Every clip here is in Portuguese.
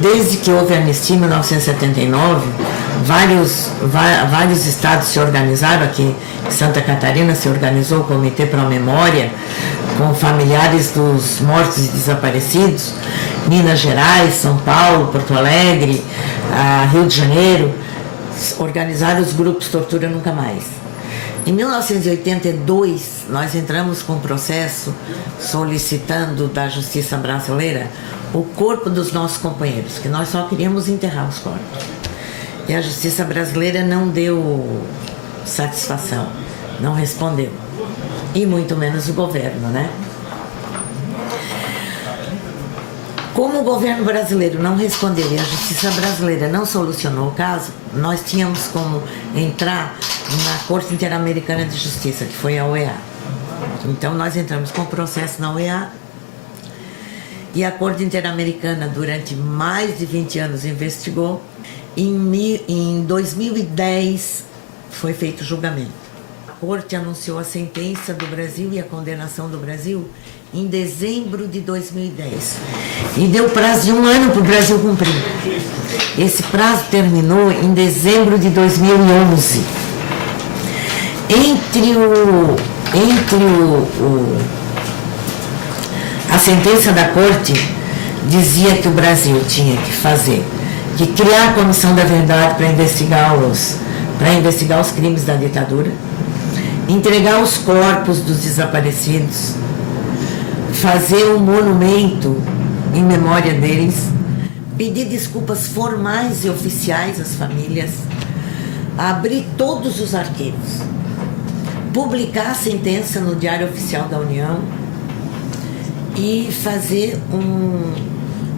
Desde que houve a anistia em 1979, vários estados se organizaram. Aqui em Santa Catarina se organizou o Comitê Pro Memória, com familiares dos mortos e desaparecidos. Minas Gerais, São Paulo, Porto Alegre, Rio de Janeiro, organizaram os grupos Tortura Nunca Mais. Em 1982, nós entramos com um processo solicitando da Justiça Brasileira o corpo dos nossos companheiros, que nós só queríamos enterrar os corpos. E a Justiça Brasileira não deu satisfação, não respondeu. E muito menos o governo, né? Como o governo brasileiro não respondeu e a Justiça Brasileira não solucionou o caso, nós tínhamos como entrar na Corte Interamericana de Justiça, que foi a OEA. Então nós entramos com o processo na OEA e a Corte Interamericana durante mais de 20 anos investigou. Em 2010 foi feito o julgamento. A Corte anunciou a sentença do Brasil e a condenação do Brasil em dezembro de 2010. E deu prazo de 1 ano para o Brasil cumprir. Esse prazo terminou em dezembro de 2011. A sentença da Corte dizia que o Brasil tinha que criar a Comissão da Verdade para investigar os crimes da ditadura, entregar os corpos dos desaparecidos, fazer um monumento em memória deles, pedir desculpas formais e oficiais às famílias, abrir todos os arquivos, publicar a sentença no Diário Oficial da União e fazer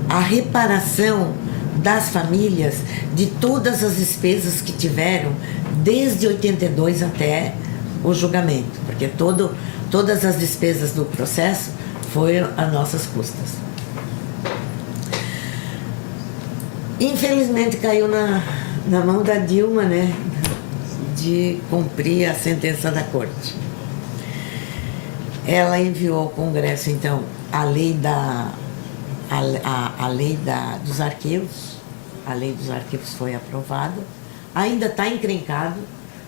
a reparação das famílias de todas as despesas que tiveram desde 82 até o julgamento, porque todas as despesas do processo foram às nossas custas. Infelizmente caiu na mão da Dilma, né, de cumprir a sentença da Corte. Ela enviou ao Congresso, então, a lei dos arquivos. A lei dos arquivos foi aprovada. Ainda está encrencado,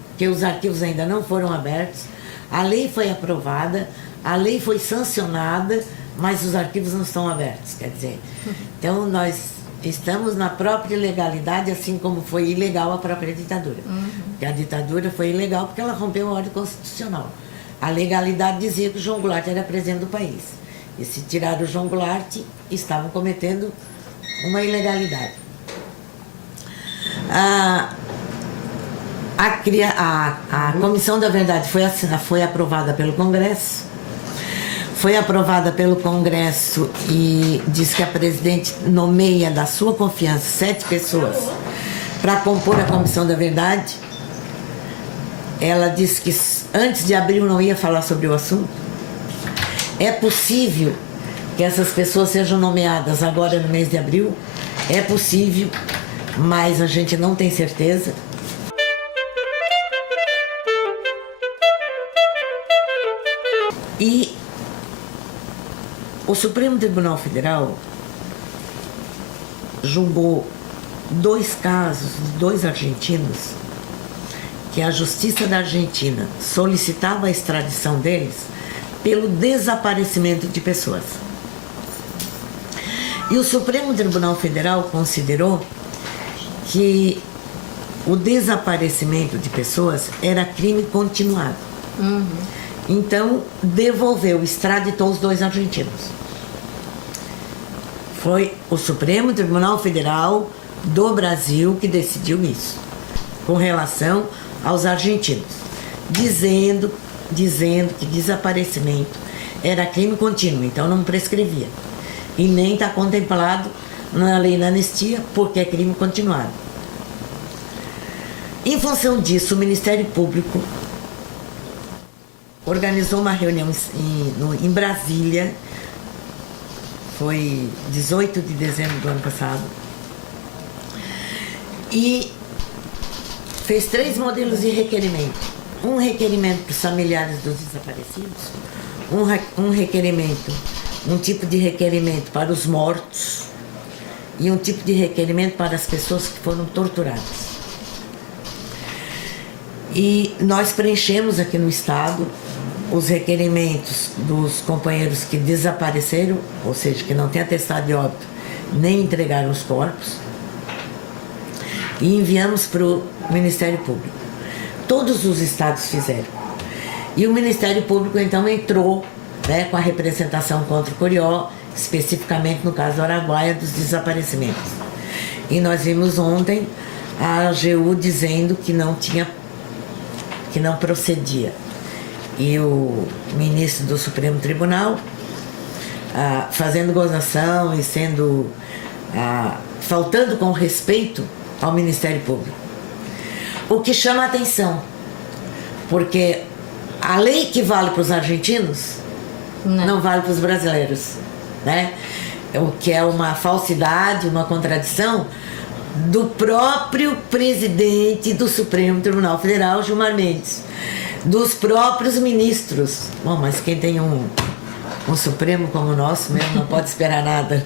porque os arquivos ainda não foram abertos. A lei foi aprovada, a lei foi sancionada, mas os arquivos não estão abertos. Quer dizer, então nós estamos na própria ilegalidade, assim como foi ilegal a própria ditadura. Porque a ditadura foi ilegal porque ela rompeu a ordem constitucional. A legalidade dizia que o João Goulart era presidente do país. E se tiraram o João Goulart, estavam cometendo uma ilegalidade. A Comissão da Verdade foi aprovada pelo Congresso. Foi aprovada pelo Congresso e diz que a presidente nomeia da sua confiança 7 pessoas para compor a Comissão da Verdade. Ela disse que antes de abril não ia falar sobre o assunto. É possível que essas pessoas sejam nomeadas agora no mês de abril. É possível, mas a gente não tem certeza. E o Supremo Tribunal Federal julgou 2 casos de 2 argentinos que a Justiça da Argentina solicitava a extradição deles pelo desaparecimento de pessoas. E o Supremo Tribunal Federal considerou que o desaparecimento de pessoas era crime continuado. Então, devolveu, extraditou os 2 argentinos. Foi o Supremo Tribunal Federal do Brasil que decidiu isso, com relação aos argentinos, dizendo que desaparecimento era crime contínuo, então não prescrevia. E nem está contemplado na lei da anistia, porque é crime continuado. Em função disso, o Ministério Público organizou uma reunião em Brasília, foi 18 de dezembro do ano passado, e fez 3 modelos de requerimento. Um requerimento para os familiares dos desaparecidos, um requerimento, um tipo de requerimento para os mortos e um tipo de requerimento para as pessoas que foram torturadas. E nós preenchemos aqui no estado os requerimentos dos companheiros que desapareceram, ou seja, que não têm atestado de óbito, nem entregaram os corpos, e enviamos para o Ministério Público. Todos os estados fizeram. E o Ministério Público, então, entrou, né, com a representação contra o Corió, especificamente no caso do Araguaia, dos desaparecimentos. E nós vimos ontem a AGU dizendo que não procedia. E o ministro do Supremo Tribunal fazendo gozação e faltando com respeito ao Ministério Público. O que chama a atenção, porque a lei que vale para os argentinos não vale para os brasileiros, né? O que é uma falsidade, uma contradição do próprio presidente do Supremo Tribunal Federal, Gilmar Mendes, dos próprios ministros. Bom, mas quem tem um Supremo como o nosso mesmo não pode esperar nada.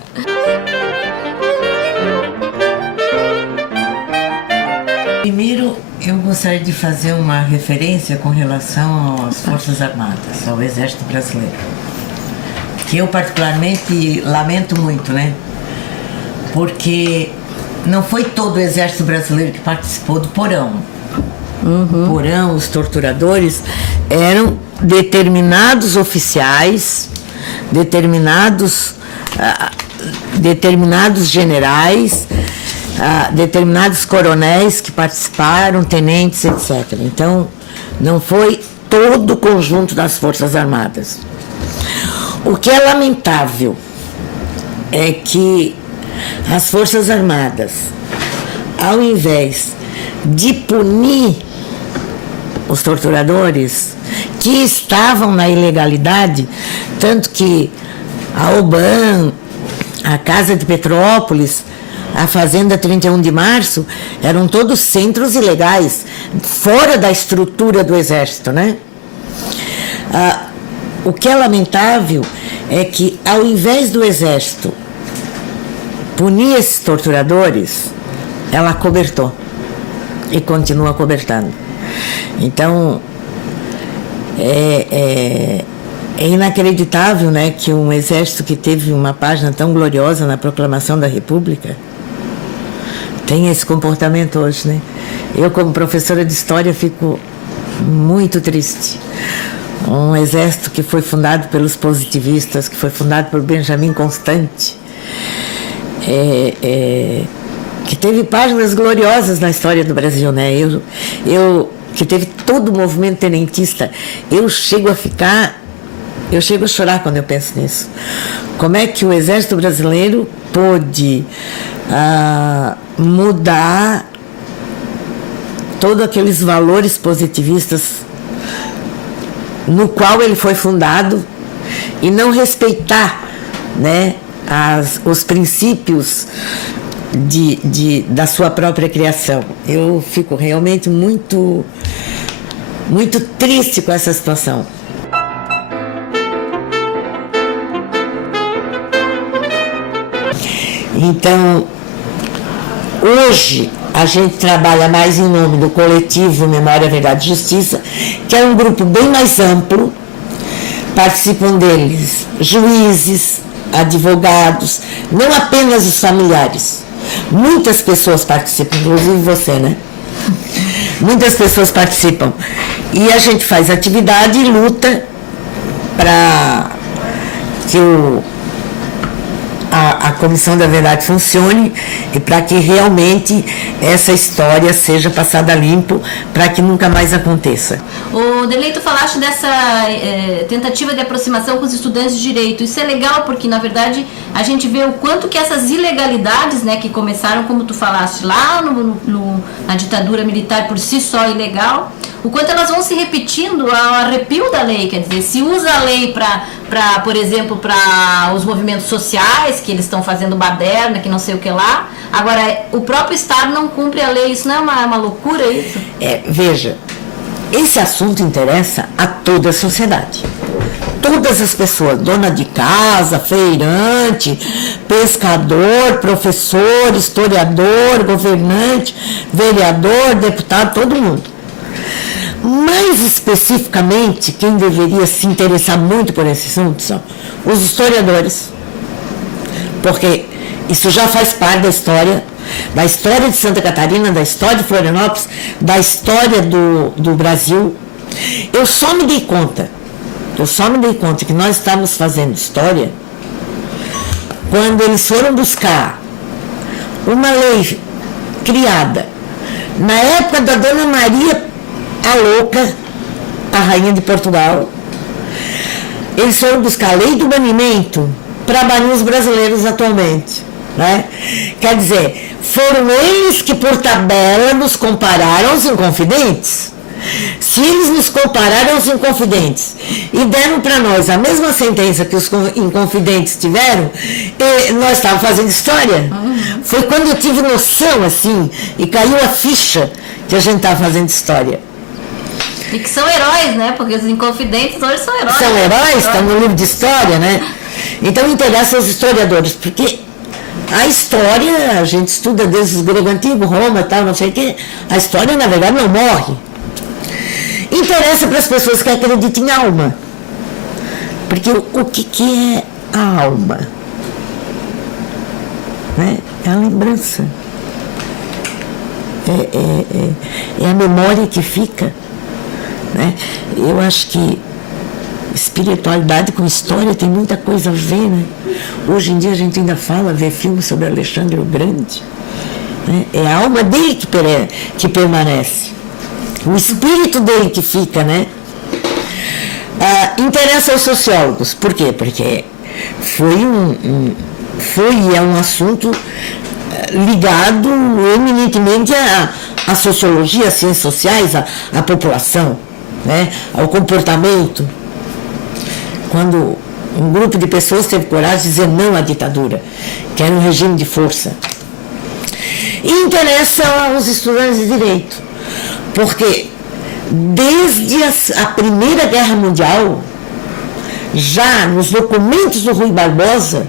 Primeiro, eu gostaria de fazer uma referência com relação às Forças Armadas, ao Exército Brasileiro, que eu particularmente lamento muito, né? Porque não foi todo o Exército Brasileiro que participou do Porão. O Porão, os torturadores, eram determinados oficiais, determinados generais, determinados coronéis que participaram, tenentes, etc. Então, não foi todo o conjunto das Forças Armadas. O que é lamentável é que as Forças Armadas, ao invés de punir os torturadores que estavam na ilegalidade, tanto que a OBAN, a Casa de Petrópolis, a Fazenda 31 de Março, eram todos centros ilegais, fora da estrutura do Exército, né? O que é lamentável é que, ao invés do Exército punir esses torturadores, ela acobertou e continua acobertando. Então, é inacreditável, né, que um exército que teve uma página tão gloriosa na proclamação da República tenha esse comportamento hoje, né? Eu, como professora de história, fico muito triste. Um exército que foi fundado pelos positivistas, que foi fundado por Benjamin Constant, que teve páginas gloriosas na história do Brasil, né? Que teve todo o movimento tenentista. Eu chego a chorar quando eu penso nisso. Como é que o Exército Brasileiro pôde mudar todos aqueles valores positivistas no qual ele foi fundado e não respeitar, né, os princípios da sua própria criação. Eu fico realmente muito, muito triste com essa situação. Então, hoje a gente trabalha mais em nome do coletivo Memória, Verdade e Justiça, que é um grupo bem mais amplo. Participam deles juízes, advogados, não apenas os familiares. Muitas pessoas participam, inclusive você, né? Muitas pessoas participam. E a gente faz atividade e luta para que a Comissão da Verdade funcione e para que realmente essa história seja passada limpo, para que nunca mais aconteça. Ô Derlei, tu falaste dessa tentativa de aproximação com os estudantes de direito. Isso é legal porque, na verdade, a gente vê o quanto que essas ilegalidades, né, que começaram, como tu falaste, lá na ditadura militar por si só ilegal, o quanto elas vão se repetindo ao arrepio da lei. Quer dizer, se usa a lei para, por exemplo, para os movimentos sociais, que eles estão fazendo baderna, que não sei o que lá. Agora, o próprio Estado não cumpre a lei. Isso não é uma loucura, isso? Veja, esse assunto interessa a toda a sociedade. Todas as pessoas, dona de casa, feirante, pescador, professor, historiador, governante, vereador, deputado, todo mundo. Mais especificamente, quem deveria se interessar muito por esse assunto são os historiadores, porque isso já faz parte da história de Santa Catarina, da história de Florianópolis, da história do Brasil. Eu só me dei conta que nós estávamos fazendo história quando eles foram buscar uma lei criada na época da Dona Maria a Louca, a rainha de Portugal. Eles foram buscar a lei do banimento para banir os brasileiros atualmente, né? Quer dizer, foram eles que por tabela nos compararam aos inconfidentes. Se eles nos compararam aos inconfidentes e deram para nós a mesma sentença que os inconfidentes tiveram, nós estávamos fazendo história. Foi quando eu tive noção, assim, e caiu a ficha que a gente estava fazendo história. E que são heróis, né? Porque os inconfidentes hoje são heróis. São heróis, estão no livro de história, né? Então interessa aos historiadores, porque a história, a gente estuda desde os gregos antigos, Roma e tal, não sei o quê, a história, na verdade, não morre. Interessa para as pessoas que acreditam em alma. Porque o que é a alma? Né? É a lembrança. É a memória que fica. Né? Eu acho que espiritualidade com história tem muita coisa a ver, né? Hoje em dia a gente ainda vê filmes sobre Alexandre o Grande, né? É a alma dele que permanece, o espírito dele que fica, né? Interessa aos sociólogos. Por quê? Porque foi e é um assunto ligado eminentemente à sociologia, às ciências sociais, à população, né? Ao comportamento. Quando um grupo de pessoas teve coragem de dizer não à ditadura, que era um regime de força. E interessa aos estudantes de direito, porque desde a Primeira Guerra Mundial, já nos documentos do Rui Barbosa,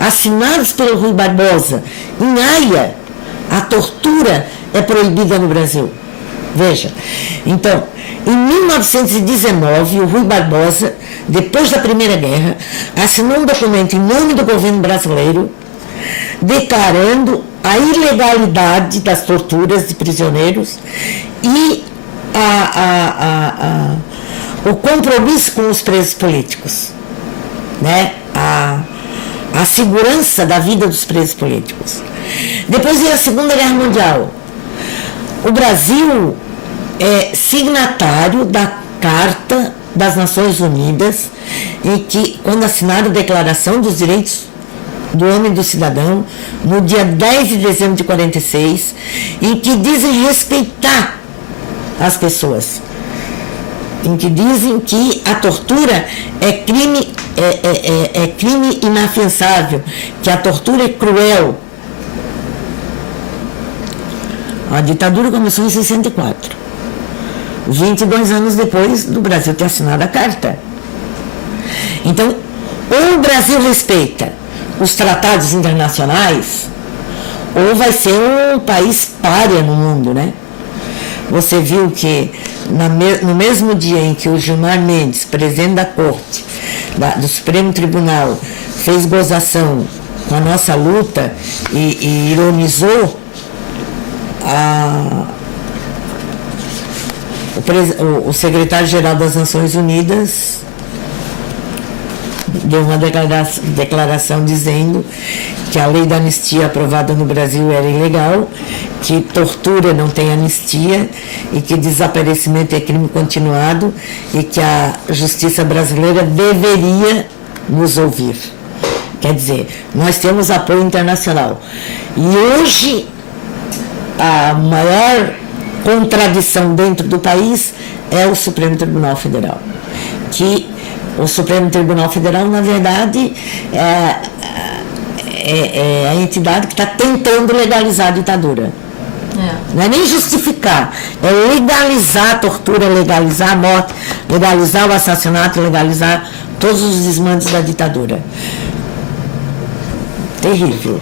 assinados pelo Rui Barbosa, em Haia, a tortura é proibida no Brasil. Veja, então, em 1919, o Rui Barbosa, depois da Primeira Guerra, assinou um documento em nome do governo brasileiro, declarando a ilegalidade das torturas de prisioneiros e o compromisso com os presos políticos, né? A segurança da vida dos presos políticos. Depois veio a Segunda Guerra Mundial. O Brasil é signatário da Carta das Nações Unidas, em que, quando assinaram a Declaração dos Direitos do Homem e do Cidadão, no dia 10 de dezembro de 1946, em que dizem respeitar as pessoas, em que dizem que a tortura é crime inafiançável, que a tortura é cruel. A ditadura começou em 64, 22 anos depois do Brasil ter assinado a carta. Então, ou o Brasil respeita os tratados internacionais, ou vai ser um país pária no mundo, né? Você viu que no mesmo dia em que o Gilmar Mendes, presidente da Corte, do Supremo Tribunal, fez gozação com a nossa luta e ironizou o secretário-geral das Nações Unidas, deu uma declaração dizendo que a lei da anistia aprovada no Brasil era ilegal, que tortura não tem anistia e que desaparecimento é crime continuado e que a justiça brasileira deveria nos ouvir. Quer dizer, nós temos apoio internacional. E hoje, a maior contradição dentro do país é o Supremo Tribunal Federal. Que o Supremo Tribunal Federal, na verdade, é a entidade que está tentando legalizar a ditadura. Não é nem justificar, é legalizar a tortura, legalizar a morte, legalizar o assassinato, legalizar todos os desmandos da ditadura. Terrível.